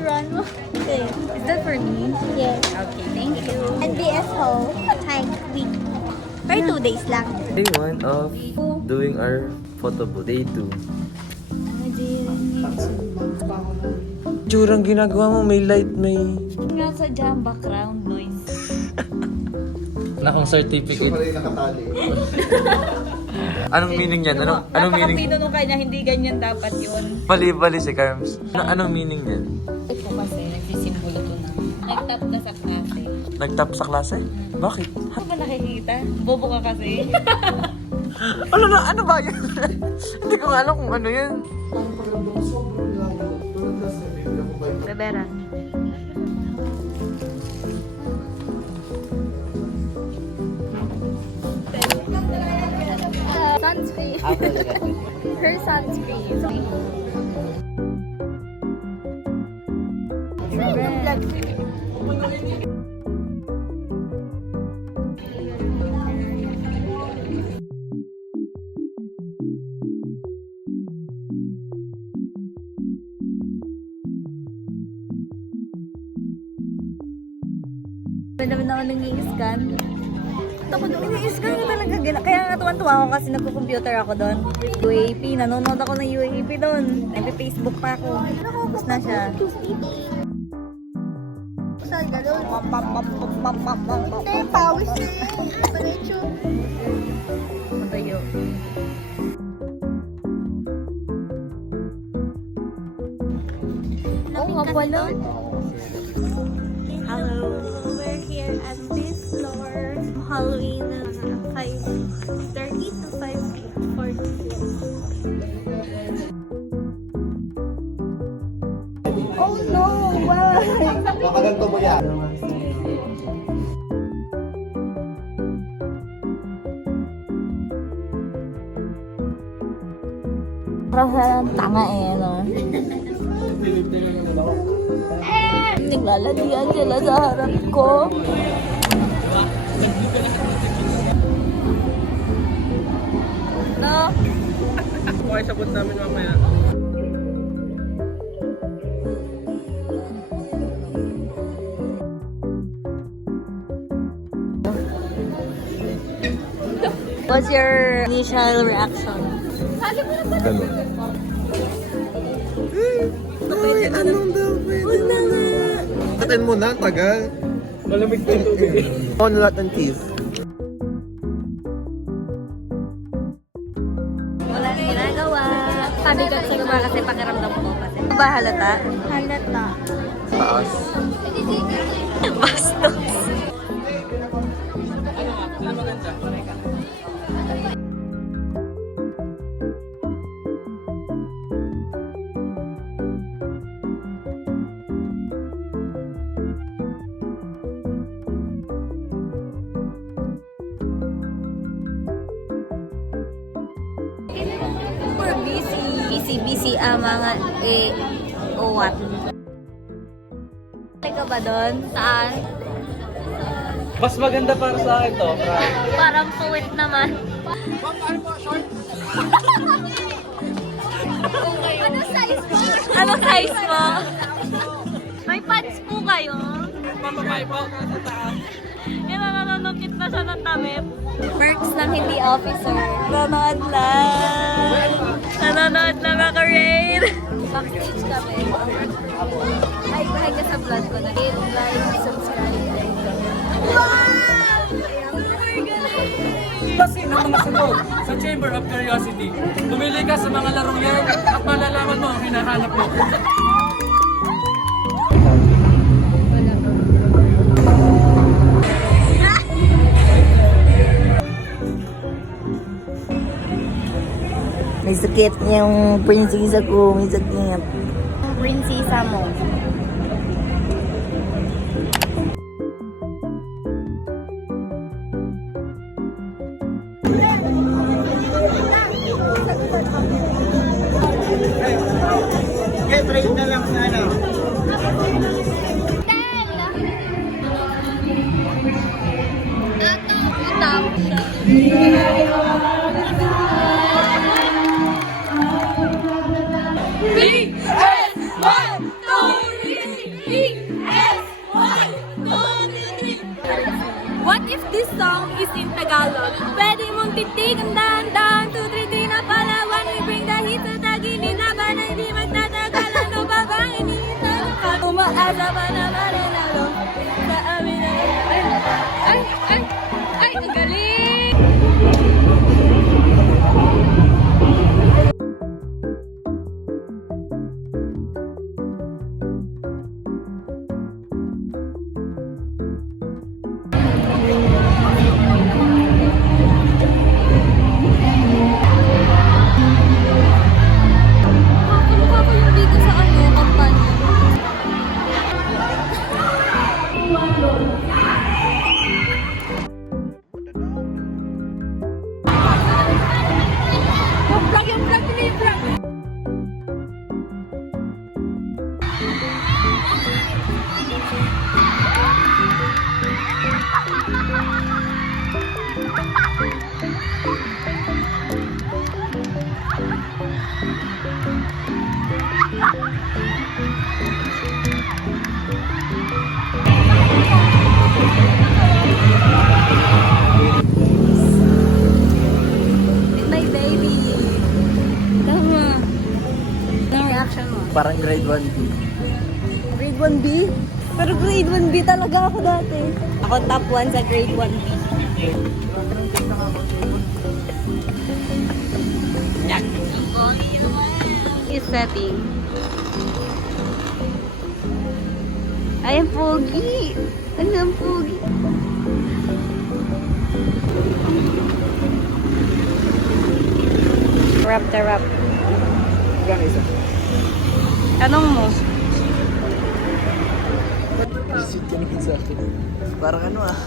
run mo. Okay. Is that for me? Yes. Okay, thank you. And BS Ho. Hi, week. For 2 days lang. Day 1 of doing our photo booth. Day 2. Jurang ginagawa mo, may light, may... Nga sa jam background noise. Na kung certificate. Anong meaning yan? Anong meaning? Napaka-pino nung kanya, hindi ganyan dapat yun. Bali-bali si Carms. Anong meaning yan? Ito kasi, nagsisimbolo to na. Nag-tap na sa klase. Nag-top sa klase? Bakit? Ano ba nakikita? Bobo ka kasi. Ano ba yan? Hindi ko nga alam kung ano yan. Bebera. Sunscreen. Her sunscreen. Naman ako nang-i-scan. Ako nung ini-scan ko talaga. Kaya nga tuwan-tuwa ako kasi nagko-computer ako doon. UAP. Nanonood ako ng UAP doon. Nag-Facebook pa ako. Nakakapos na siya. Saan gano'n? Pawis na yun. Matayo. Oo nga pala. Hello. We're here at this floor. Halloween 5:30 to 5:40. Oh no! Why? Nakaganto mo yan. Parang tanga no? Naglaladian sila sa harap ko. No? Okay, sabot namin mamaya. What's your initial reaction? Ganun. Ay, anong daw pwede na nga? Atin mo na, tagal. Malamig pa yung tubig. On lot and teeth. Wala na ginagawa. Sabi ko sa iba kasi pakiramdam ko kasi. Ano ba halata? Halata. Taas. Bastos. Super busy. Busy ang mga o what? Teka ba doon? Saan? Mas maganda para sa akin to, Fran. Parang puwit naman. Ano size mo? Ano size mo? May pants po kayo? Mamabay po, sa taas. Nananokit na siya ng tamip. Perks ng hindi officer. Nanonood lang. Nanonood lang ako, Rain. Backstage kami. Ay, bahay ka sa vlog ko. Nag-in, like, subscribe. Kasi ng mga sagot sa Chamber of Curiosity. Pumili ka sa mga larong yan at malalaman mo ang hinahanap mo. May sakit yung prinsesa ko. May sakit. Prinsesa mo. Get ready na lang sa ano. BS1, 2, 3. song is in Tagalog. Pwede mong titigan dahan-dahan, 2, 3, di na palawan. We bring the heat sa taginin na ba na hindi magtatagal. Ano ba bang iniintay ka? Umaasa pa na mananalo sa amin na ay, ang galing! Kamukha ko yung dito sa kampanya. Yung vlog, nila yung vlog. With my baby. Tama. Ang reaction mo? Parang grade 1B. Grade 1B? Pero grade 1B talaga ako dati. Ako top 1 sa grade 1B. Is setting. Ay, ang pogi. Ano ang pogi? Wrap the wrap. Tanong mo. Visit ka ni sa akin. Parang ano ah.